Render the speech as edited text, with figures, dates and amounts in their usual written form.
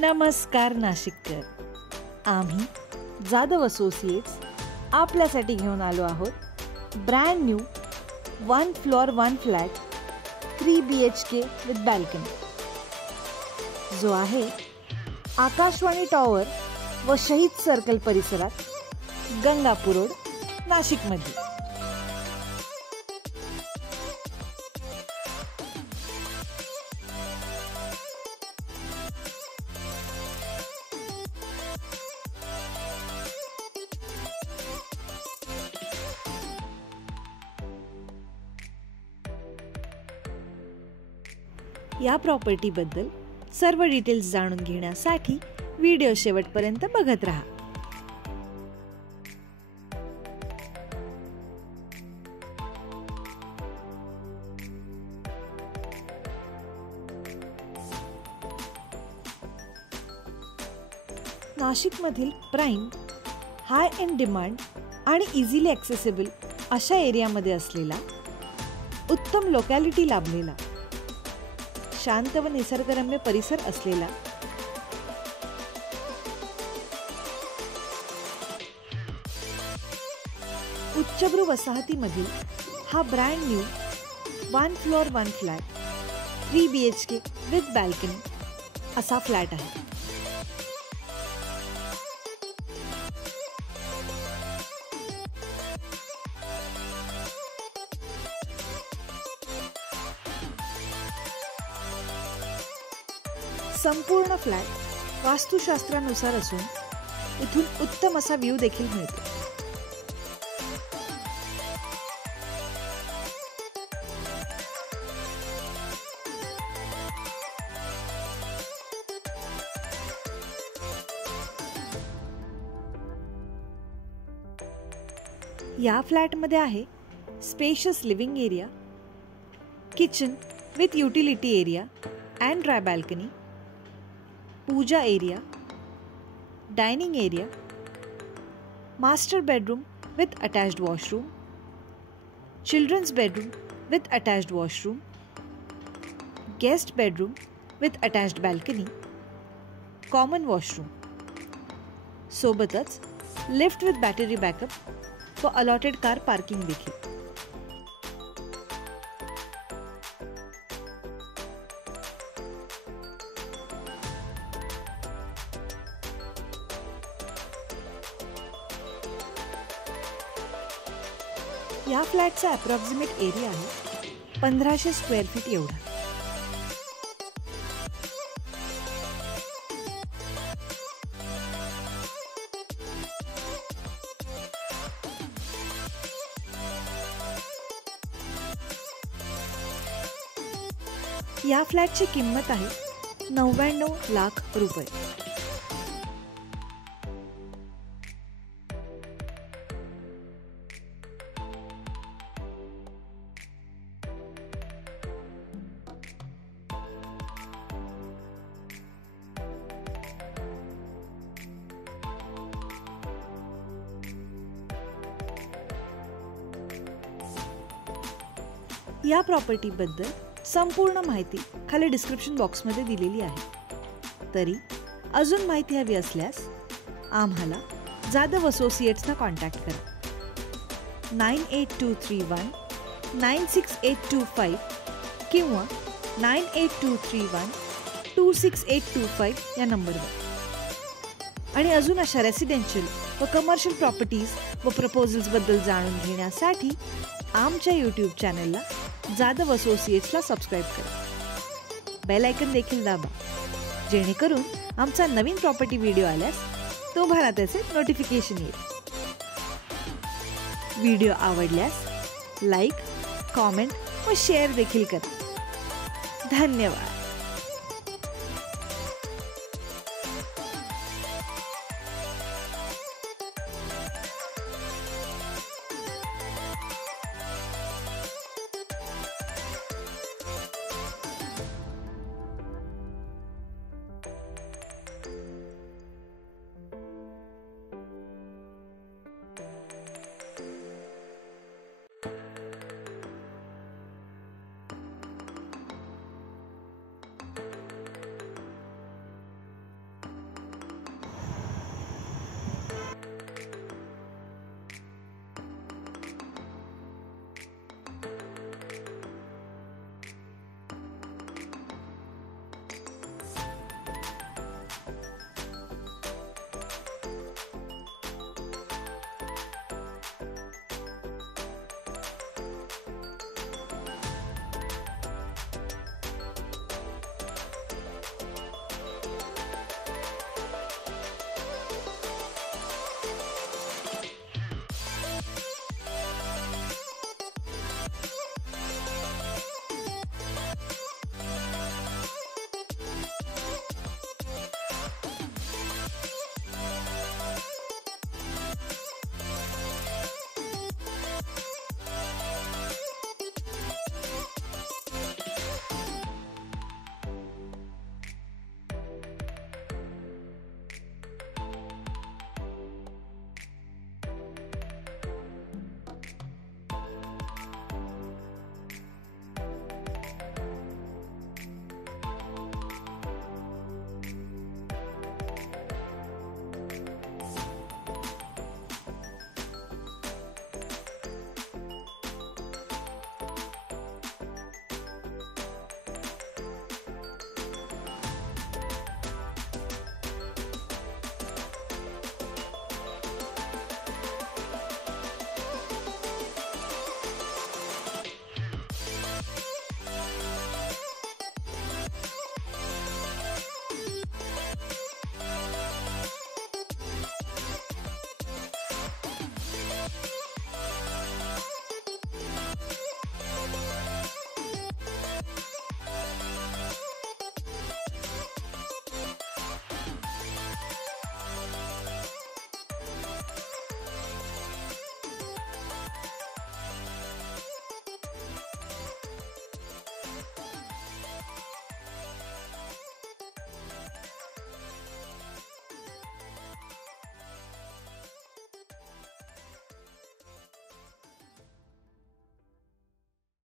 नमस्कार नाशिककर, आम्ही जाधव असोसिएट्स आपल्यासाठी घेऊन आलो आहोत brand new 1 floor 1 flat 3 BHK with balcony, जो आहे आकाशवाणी टॉवर व शहीद सर्कल परिसरात, गंगापूर रोड, नाशिकमध्ये. या प्रॉपर्टीबद्दल सर्व डिटेल्स जाणून घेण्यासाठी व्हिडिओ शेवटपर्यंत बघत राहा. नाशिकमधील प्राईम, हाय इन डिमांड आणि इझिली ॲक्सेसिबल अशा एरियामध्ये असलेला, उत्तम लोकॅलिटी लाभलेला, शांत व निसर्गरम्य परिसर असलेला, उच्चभ्रू वसाहतीमधील हा brand new 1 floor 1 flat 3 BHK with balcony असा फ्लॅट आहे. संपूर्ण फ्लॅट वास्तुशास्त्रानुसार असून इथून उत्तम असा व्ह्यू देखील मिळतो. या फ्लॅटमध्ये आहे spacious living area, kitchen with utility area and dry balcony, puja area, dining area, master bedroom with attached washroom, children's bedroom with attached washroom, guest bedroom with attached balcony, common washroom, सोबतच lift with battery backup व allotted car parking देखील. या फ्लॅटचा approximate area आहे 1500 square feet एवढा. या फ्लॅटची किंमत आहे 99 लाख रुपये. या प्रॉपर्टीबद्दल संपूर्ण माहिती खाली डिस्क्रिप्शन बॉक्समध्ये दिलेली आहे. तरी अजून माहिती हवी असल्यास आम्हाला जाधव असोसिएट्सना कॉन्टॅक्ट करा. 98231 96825 किंवा 98231 26825 या नंबरवर. आणि अजून अशा रेसिडेन्शियल व कमर्शियल प्रॉपर्टीज व प्रपोजल्सबद्दल जाणून घेण्यासाठी आमच्या यूट्यूब चॅनलला जाधव असोसिएट्सला सबस्क्राईब करा. बेल आयकन देखील दाबा, जेणेकरून आमचा नवीन प्रॉपर्टी व्हिडिओ आल्यास तुम्हाला त्याचे नोटिफिकेशन येईल. व्हिडिओ आवडल्यास लाईक, कॉमेंट व शेअर देखील करा. धन्यवाद.